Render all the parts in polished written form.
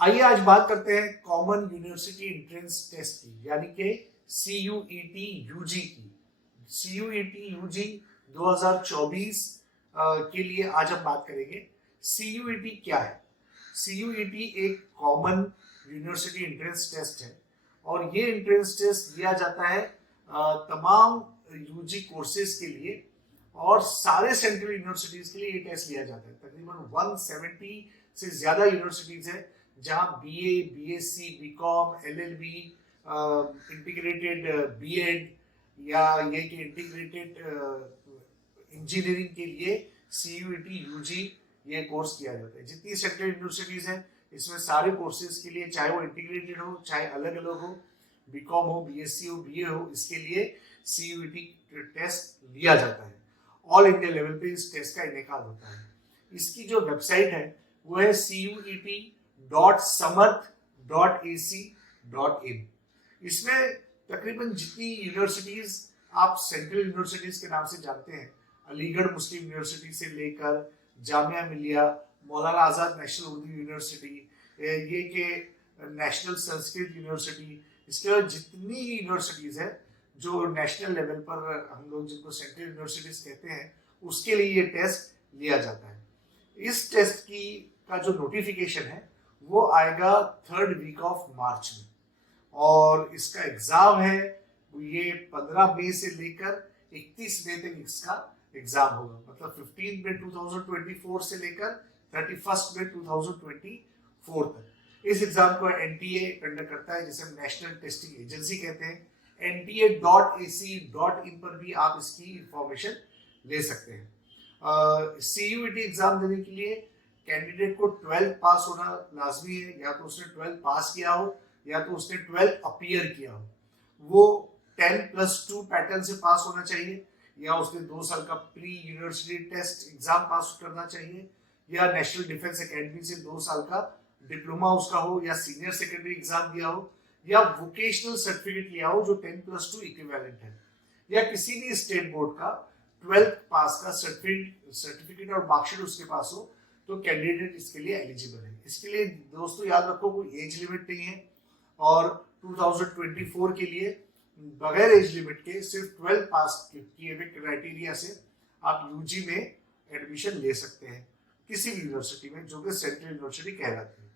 आइए आज बात करते हैं कॉमन यूनिवर्सिटी एंट्रेंस टेस्ट की, यानी कि CUET यूजी की। CUET यूजी 2024 के लिए आज हम बात करेंगे। CUET क्या है? CUET एक कॉमन यूनिवर्सिटी एंट्रेंस टेस्ट है और ये एंट्रेंस टेस्ट दिया जाता है तमाम यूजी कोर्सेज के लिए और सारे सेंट्रल यूनिवर्सिटीज के लिए ये टेस्ट लिया जाता है। तकरीबन 170 से ज्यादा यूनिवर्सिटीज है जहां BA, BSc, BCom, LLB, integrated BEd या ये कि इंटीग्रेटेड इंजीनियरिंग के लिए CUET यूजी ये कोर्स किया जाता है। जितनी सेंट्रल यूनिवर्सिटीज हैं इसमें सारे कोर्सेज के लिए, चाहे वो इंटीग्रेटेड हो चाहे अलग अलग हो, BCom हो, BSc हो, BA हो, इसके लिए CUET टेस्ट लिया जाता है। ऑल इंडिया लेवल पे इस टेस्ट का इनेकाद होता है। इसकी जो वेबसाइट है वो है CUET.samarth.ac.in। इसमें तकरीबन जितनी यूनिवर्सिटीज आप सेंट्रल यूनिवर्सिटीज के नाम से जानते हैं, अलीगढ़ मुस्लिम यूनिवर्सिटी से लेकर जामिया मिलिया, मौलाना आजाद नेशनल उर्दू यूनिवर्सिटी, ये के नेशनल संस्कृत यूनिवर्सिटी, इसके अलावा जितनी यूनिवर्सिटीज है जो नेशनल लेवल पर हम लोग जिनको सेंट्रल यूनिवर्सिटीज कहते हैं, उसके लिए ये टेस्ट लिया जाता है। इस टेस्ट का जो नोटिफिकेशन है वो आएगा 3rd वीक ऑफ मार्च में और इसका एग्जाम है ये 15 मई से लेकर 31 मई तक इसका एग्जाम होगा। मतलब 15 मई 2024 से लेकर 31 मई 2024 तक इस एग्जाम को NTA कंडक्ट करता है, जिसे हम नेशनल टेस्टिंग एजेंसी कहते हैं। NTA.ac.in पर भी आप इसकी इंफॉर्मेशन ले सकते हैं। CUET एग्जाम देने के लिए कैंडिडेट को 12th पास होना लाजमी है। या तो उसने 12th पास किया हो या तो उसने 12th अपीयर किया हो। वो 10+2 पैटर्न से पास होना चाहिए या उसने 2 साल का pre university test exam pass करना चाहिए या नेशनल डिफेंस एकेडमी से 2 साल का डिप्लोमा उसका हो या सीनियर सेकेंडरी एग्जाम दिया हो या वोकेशनल सर्टिफिकेट लिया हो जो 10+2 इक्विवेलेंट है या किसी भी स्टेट बोर्ड का 12th पास का सर्टिफिकेट और मार्कशीट उसके पास हो तो कैंडिडेट इसके लिए एलिजिबल है। इसके लिए दोस्तों याद रखो कोई एज लिमिट नहीं है और 2024 के लिए बगैर एज लिमिट के सिर्फ 12th पास किए हुए क्राइटेरिया से आप यूजी में एडमिशन ले सकते हैं किसी भी यूनिवर्सिटी में जो कि सेंट्रल यूनिवर्सिटी कहलाती है।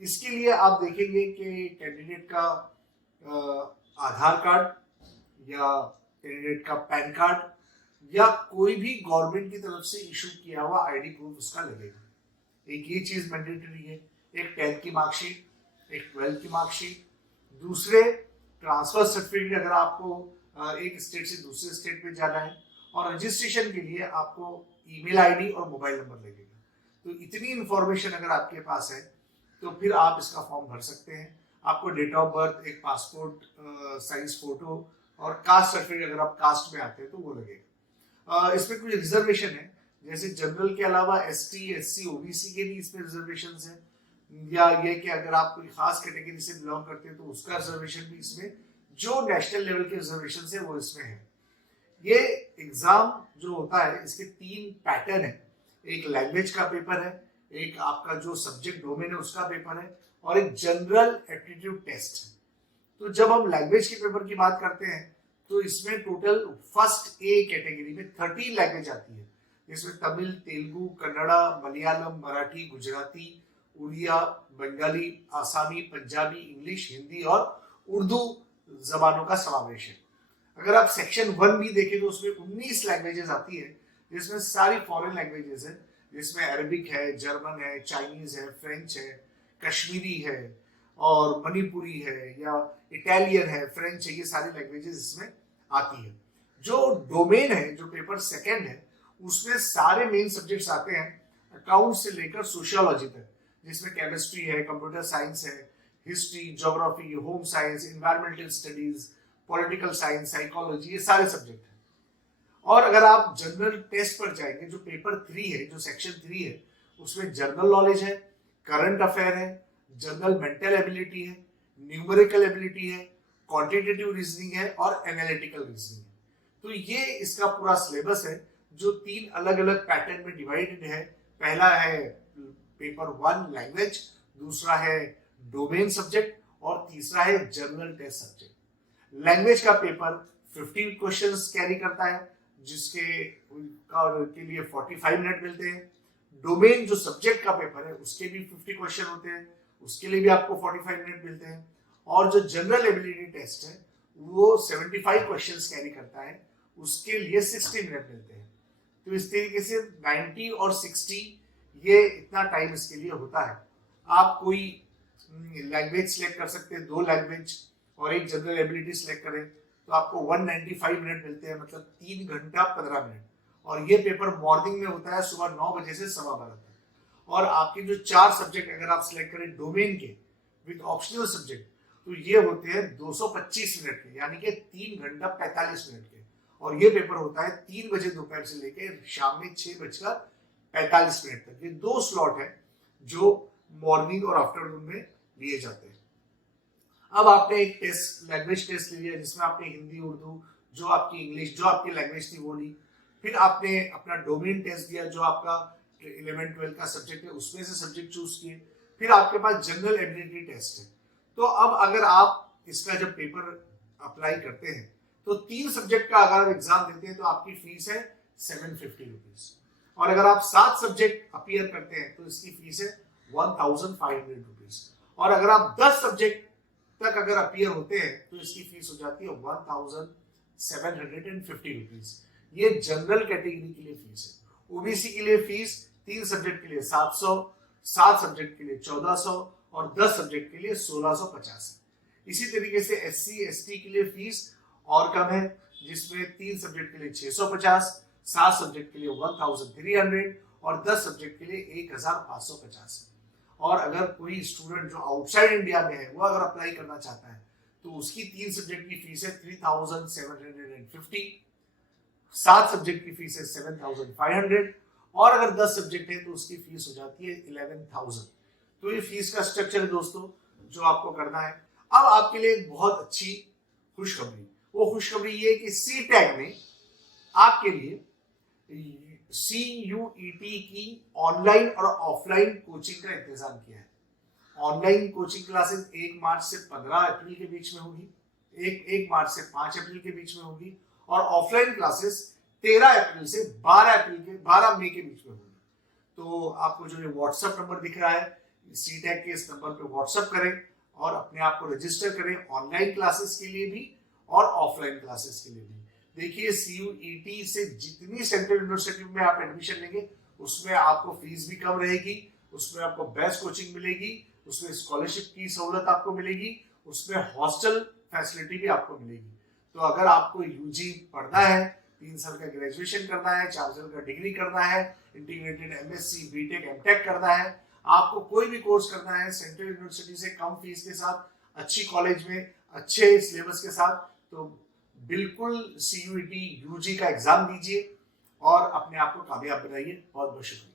इसके लिए आप देखेंगे कि कैंडिडेट का आधार कार्ड या कैंडिडेट का पैन कार्ड या कोई भी गवर्नमेंट की तरफ से इशू किया हुआ ID प्रूफ उसका लगेगा। एक ये चीज मैंडेटरी है, एक 10th की मार्कशीट, एक 12th की मार्कशीट, दूसरे ट्रांसफर सर्टिफिकेट अगर आपको एक स्टेट से दूसरे स्टेट पे जाना है, और रजिस्ट्रेशन के लिए आपको ईमेल ID और मोबाइल नंबर लगेगा। तो इतनी इंफॉर्मेशन अगर आपके पास है तो फिर आप इसका फॉर्म भर सकते हैं। आपको डेट ऑफ बर्थ, एक पासपोर्ट साइज फोटो और कास्ट सर्टिफिकेट अगर आप कास्ट में आते हैं तो वो लगेगा। इसमें कुछ रिजर्वेशन है, जैसे जनरल के अलावा ST, SC, OBC के भी इसमें रिजर्वेशन है, या ये कि अगर आप कोई खास कैटेगरी से बिलोंग करते हैं तो उसका रिजर्वेशन भी इसमें, जो नेशनल लेवल के रिजर्वेशन है वो इसमें है। ये एग्जाम जो होता है इसके 3 पैटर्न है, एक लैंग्वेज का पेपर है, एक आपका जो सब्जेक्ट डोमेन है उसका पेपर है और एक जनरल एप्टीट्यूड टेस्ट है। तो जब हम लैंग्वेज के पेपर की बात करते हैं तो इसमें टोटल फर्स्ट A कैटेगरी में 30 लैंग्वेज आती है, जिसमें तमिल, तेलुगु, कन्नड़ा, मलयालम, मराठी, गुजराती, उड़िया, बंगाली, आसामी, पंजाबी, इंग्लिश, हिंदी और उर्दू जबानों का समावेश है। अगर आप सेक्शन 1 भी देखें तो उसमें 19 लैंग्वेजेस आती है, जिसमें सारी फॉरेन लैंग्वेजेस है, जिसमें अरबिक है, जर्मन है, चाइनीज है, फ्रेंच है, कश्मीरी है और मणिपुरी है या इटालियन है, फ्रेंच है, ये सारी लैंग्वेजेस इसमें आती है। जो डोमेन है, जो पेपर 2nd है, उसमें सारे मेन सब्जेक्ट्स आते हैं अकाउंट से लेकर सोशियोलॉजी तक, जिसमें केमिस्ट्री है, कंप्यूटर साइंस है, history, geography, home science, environmental studies, political science, psychology, ये सारे सब्जेक्ट हैं। और अगर आप जनरल टेस्ट पर जाएंगे, जो पेपर 3 है, जो सेक्शन 3 है, उसमें जनरल नॉलेज है, करंट अफेयर है, जनरल मेंटल एबिलिटी है, न्यूमेरिकल एबिलिटी है, क्वांटिटेटिव रीजनिंग है और एनालिटिकल रीजनिंग है। तो ये इसका पूरा सिलेबस है जो 3 अलग अलग पैटर्न में डिवाइडेड है। पहला है पेपर 1 लैंग्वेज, दूसरा है डोमेन सब्जेक्ट और तीसरा है जनरल टेस्ट सब्जेक्ट। लैंग्वेज का पेपर 50 क्वेश्चंस कैरी करता है के लिए 45 मिनट मिलते हैं। डोमेन जो सब्जेक्ट का पेपर है उसके भी 50 क्वेश्चन होते हैं, उसके लिए भी आपको 45 मिनट मिलते हैं। और जो जनरल एबिलिटी टेस्ट है वो 75 क्वेश्चंस कैरी करता है, उसके लिए 60 मिनट मिलते हैं। तो इस तरीके से 90 और 60 ये इतना टाइम इसके लिए होता है। आप कोई लैंग्वेज सिलेक्ट कर सकते हैं, 2 लैंग्वेज और एक जनरल एबिलिटी सिलेक्ट करें तो आपको 195 मिनट मिलते हैं, मतलब 3 घंटा 15 मिनट। और ये पेपर मॉर्निंग में होता है सुबह 9 बजे से 12:15 तक। और आपके जो 4 सब्जेक्ट अगर आप सिलेक्ट करें डोमेन के विद ऑप्शनल सब्जेक्ट तो ये होते हैं 225 मिनट के, यानी कि 3 घंटा 45 मिनट के। और ये पेपर होता है 3 बजे दोपहर से लेकर शाम में 6:45 मिनट तक। ये 2 स्लॉट है जो मॉर्निंग और आफ्टरनून में लिए जाते हैं। अब आपने एक टेस्ट, लैंग्वेज टेस्ट ले लिया जिसमें आपने हिंदी, उर्दू, जो आपकी इंग्लिश, जो आपकी लैंग्वेज थी वो ली। फिर आपने अपना डोमेन टेस्ट दिया जो आपका 11-12 का सब्जेक्ट है, उसमें से सब्जेक्ट चूज किए। फिर आपके पास जनरल एबिलिटी टेस्ट है। तो अब अगर आप इसका जब पेपर अप्लाई करते हैं तो 3 सब्जेक्ट का अगर आप एग्जाम देते हैं तो आपकी फीस है 750 रुपीज। और अगर आप 7 सब्जेक्ट अपीयर करते हैं तो इसकी फीस है 1500 रुपीज। और अगर आप 10 सब्जेक्ट तक अगर अपीयर होते हैं तो इसकी फीस हो जाती है 1750 रुपीज। ये जनरल कैटेगरी के लिए फीस है। ओबीसी के लिए फीस 3 सब्जेक्ट के लिए 700, 7 सब्जेक्ट के लिए 1400 और 10 सब्जेक्ट के लिए 1650 है। इसी तरीके से SC ST के लिए फीस और कम है, जिसमें 3 सब्जेक्ट के लिए 650, 7 सब्जेक्ट के लिए 1300 और 10 सब्जेक्ट के लिए 1550 है। और अगर कोई स्टूडेंट जो आउटसाइड इंडिया में है वो अगर अप्लाई करना चाहता है तो उसकी 3 सब्जेक्ट की फीस है 3750, 7 सब्जेक्ट की फीस है 7500 और अगर 10 सब्जेक्ट है तो उसकी फीस हो जाती है 11000। तो ये फीस का स्ट्रक्चर है दोस्तों जो आपको करना है। अब आपके लिए एक बहुत अच्छी खुशखबरी, वो खुशखबरी ये है कि CTAG ने आपके लिए CUET की ऑनलाइन और ऑफलाइन कोचिंग का इंतजाम किया है। ऑनलाइन कोचिंग क्लासेस 1 मार्च से 15 अप्रैल के बीच में होगी, 1 मार्च से 5 अप्रैल के बीच में होगी। और ऑफलाइन क्लासेस 13 अप्रैल से 12 मई के बीच में होगी। तो आपको जो ये व्हाट्सएप नंबर दिख रहा है, CTAG के इस नंबर पे व्हाट्सएप करें और अपने आप को रजिस्टर करें ऑनलाइन क्लासेस के लिए भी और ऑफलाइन क्लासेस के लिए भी। देखिए CUET से जितनी सेंट्रल यूनिवर्सिटी में आप एडमिशन लेंगे उसमें आपको फीस भी कम रहेगी, उसमें आपको बेस्ट कोचिंग मिलेगी, उसमें स्कॉलरशिप की सहूलत आपको मिलेगी, उसमें हॉस्टल फैसिलिटी भी आपको मिलेगी। तो अगर आपको UG पढ़ना है, 3 साल का ग्रेजुएशन करना है, 4 साल का डिग्री करना है, इंटीग्रेटेड MSc BTech MTech करना है, आपको कोई भी कोर्स करना है सेंट्रल यूनिवर्सिटी से कम फीस के साथ, अच्छी कॉलेज में, अच्छे सिलेबस के साथ, तो बिल्कुल CUET UG का एग्जाम दीजिए और अपने आप को कामयाब बनाइए। बहुत बहुत शुक्रिया।